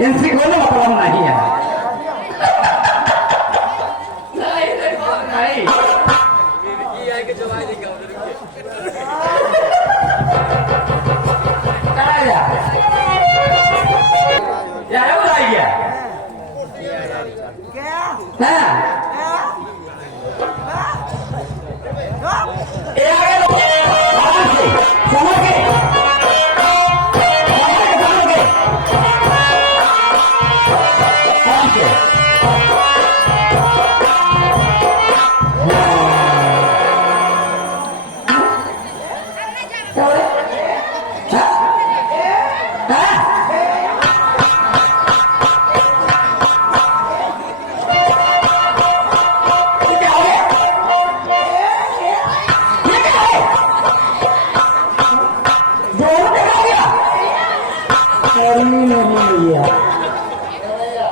इनसे कोई मतलब नहीं है। नहीं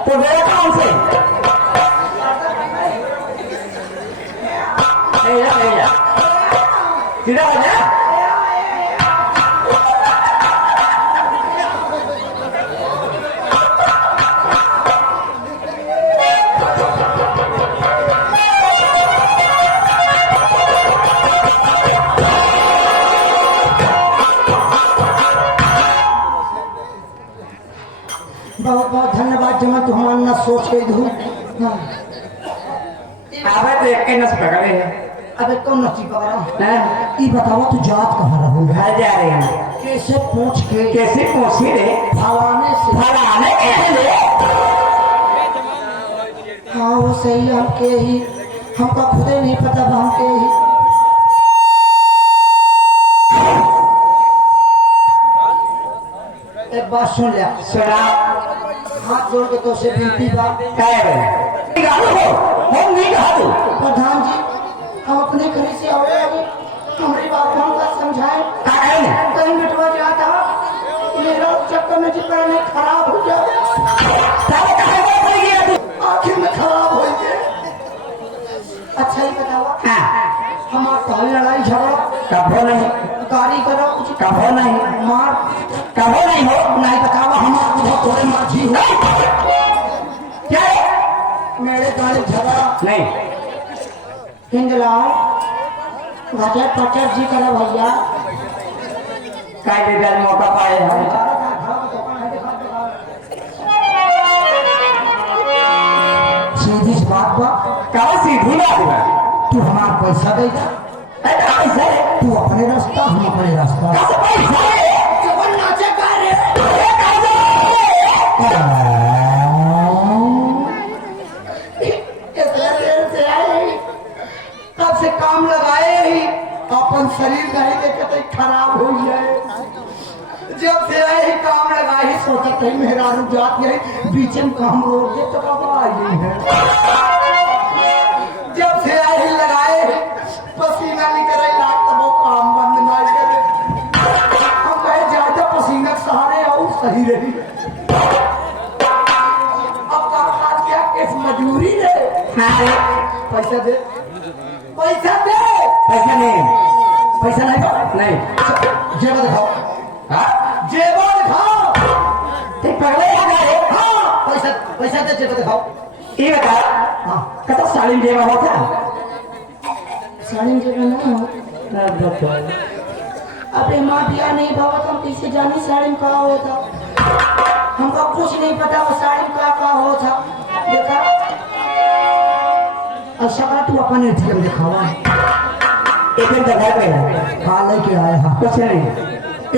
तो गया कौन से सीधा हो जाए। बहुत बहुत धन्यवाद जमा तुम्हारा न सोच के धूल आवे तो एक नस पकड़े हैं। अबे कौन नची पकड़ा हैं? ये बताओ तू जात कहाँ रहूँ घर जा रहे हैं। कैसे पूछ के कैसे पहुंची रे? फलाने से फलाने कैसे ले? हाँ वो सही है, हमके ही हमका खुद ही नहीं पता हमके ही। एक बात सुन ले, सुना हाथ जोड़ के तो से विनती बा प्रधान जी, हम अपने घर से आओगे हमारी बात हमका समझाएं। कहीं मिटवा जाता मेरा चक्कर में जितना नहीं खराब हो जाए, आखिर में खराब हो गए। अच्छा ही बताओ हमारा पहले लड़ाई झगड़ा कभो नहीं, गाड़ी करो कुछ कभो नहीं, मार कभो नहीं हो। नहीं बताओ हम थोड़े माझी हो क्या मेरे गाड़ी झगड़ा नहीं? हिंदलाल गजर पचर जी करे भैया काय बेकार मौका पाए हैं। सीधी सी बात बा, कहाँ सीधी बात है? तू हमारा पैसा दे जा, पैसा है? तू अपने रास्ता हम अपने रास्ता। कैसे पैसा है? नाचे गा रे कब से काम लगाए ही अपन शरीर नहीं देखे खराब हो जाए। जब से आए ही काम लगाए ही सोचा कहीं मेहरारू जात गए बीच में काम रोक दे तो कब आई है। जब से आए ही लगाए पसीना निकले लाग तब वो काम बंद ना करे। हम कहे ज्यादा पसीना के सहारे आओ सही रही। अब क्या किस मजबूरी है? पैसा दे, पैसा दे। पैसा नहीं, पैसा नहीं नहीं। जेब दिखाओ, हाँ? जेब दिखाओ। ठीक पकड़े या गए? हाँ पैसा पैसा दे, जेब दिखाओ। ये बता, हाँ कतो सालिम देवा होता? साड़ी जेब ना हो। अबे माँ दिया नहीं बाबा तुम कैसे जानी साड़ी में कहा होता? हमको कुछ नहीं पता वो साड़ी में कहा होता। देखा अब सकरा तू अपन एटीएम दिखावा। एटीएम का घर पे है। हाँ लेके आए हाँ कुछ नहीं।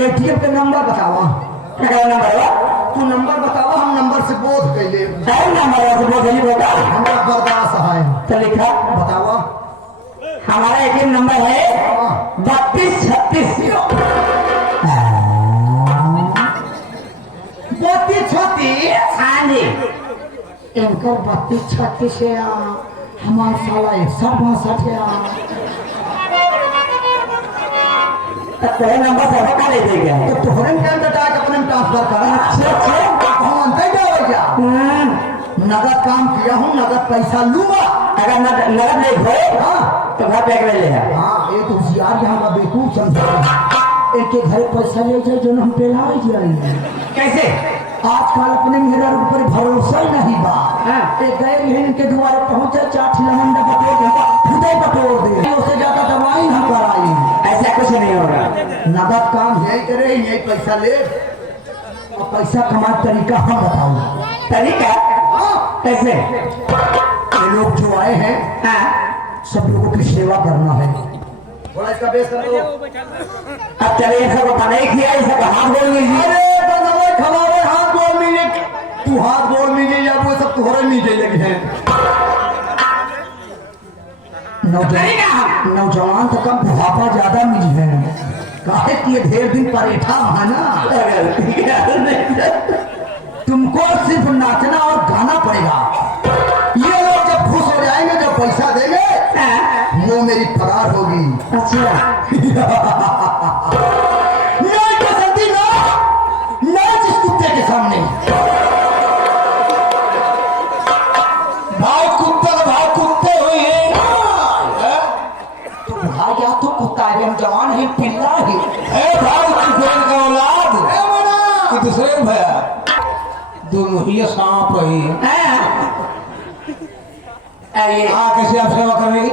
एटीएम का नंबर बतावा। क्या नंबर है? तू नंबर बतावा, हम नंबर से बोध कर ले। सही नंबर है, तो बहुत जल्दी होगा। हमारा बर्दाश्त है। तो लिखा बतावा। हमारा एटीएम नंबर है 3236। 3236। हाँ जी। इनकर 3236 है। हमारा साला 6162 है। तेरे नंबर से हटा ले देगा। तो तोहरे के अंदर डाक अपने में ट्रांसफर करा। हम अंदर जाओ क्या? नगद काम किया हूँ, नगद पैसा लूंगा। अगर नगद नहीं हो हाँ तो घर पे ले ले। हाँ ये तो होशियार यहाँ का बेवकूफ समझा। एक के घर पैसा ले जाए जो हम पे ला जाएंगे। कैसे? आजकल अपने मेरा ऊपर भरोसा ही नहीं बा। एक गए लेन के द्वारे पहुंचे चाट लमंडा खुदे बटोर दे, उससे ज्यादा दवाई हम कराई। ऐसा कुछ नहीं होगा। नगद काम यही करे, यही पैसा ले और पैसा कमाने तरीका हम बताऊंगा। तरीका? हाँ, कैसे? ये लोग जो आए हैं सब लोगों की सेवा करना है। थोड़ा इसका बेस कर दो। अब चले सब बना ही किया, सब हाथ बोल लीजिए। अरे बनवे खवावे हाथ बोल मिले, तू हाथ बोल मिले या वो सब तुम्हारे नीचे लगे हैं। नौजवान तो कम बुढ़ापा ज्यादा मिली है, काहे कि ये ढेर दिन परेठा है ना। तुमको सिर्फ नाचना और गाना पड़ेगा। ये लोग जब खुश हो जाएंगे, जब पैसा देंगे, वो मेरी फरार होगी। अच्छा नहीं पसंदी ना, नाच इस कुत्ते के सामने। भाई कुत्ते हुए हैं। तो भाई या तो कुत्ता है, जवान है, पिल्ला है। भाई कुकुर का औलाद कि दूसरे भैया दोनों ही सांप रही ये कैसे आप सेवा करेंगे?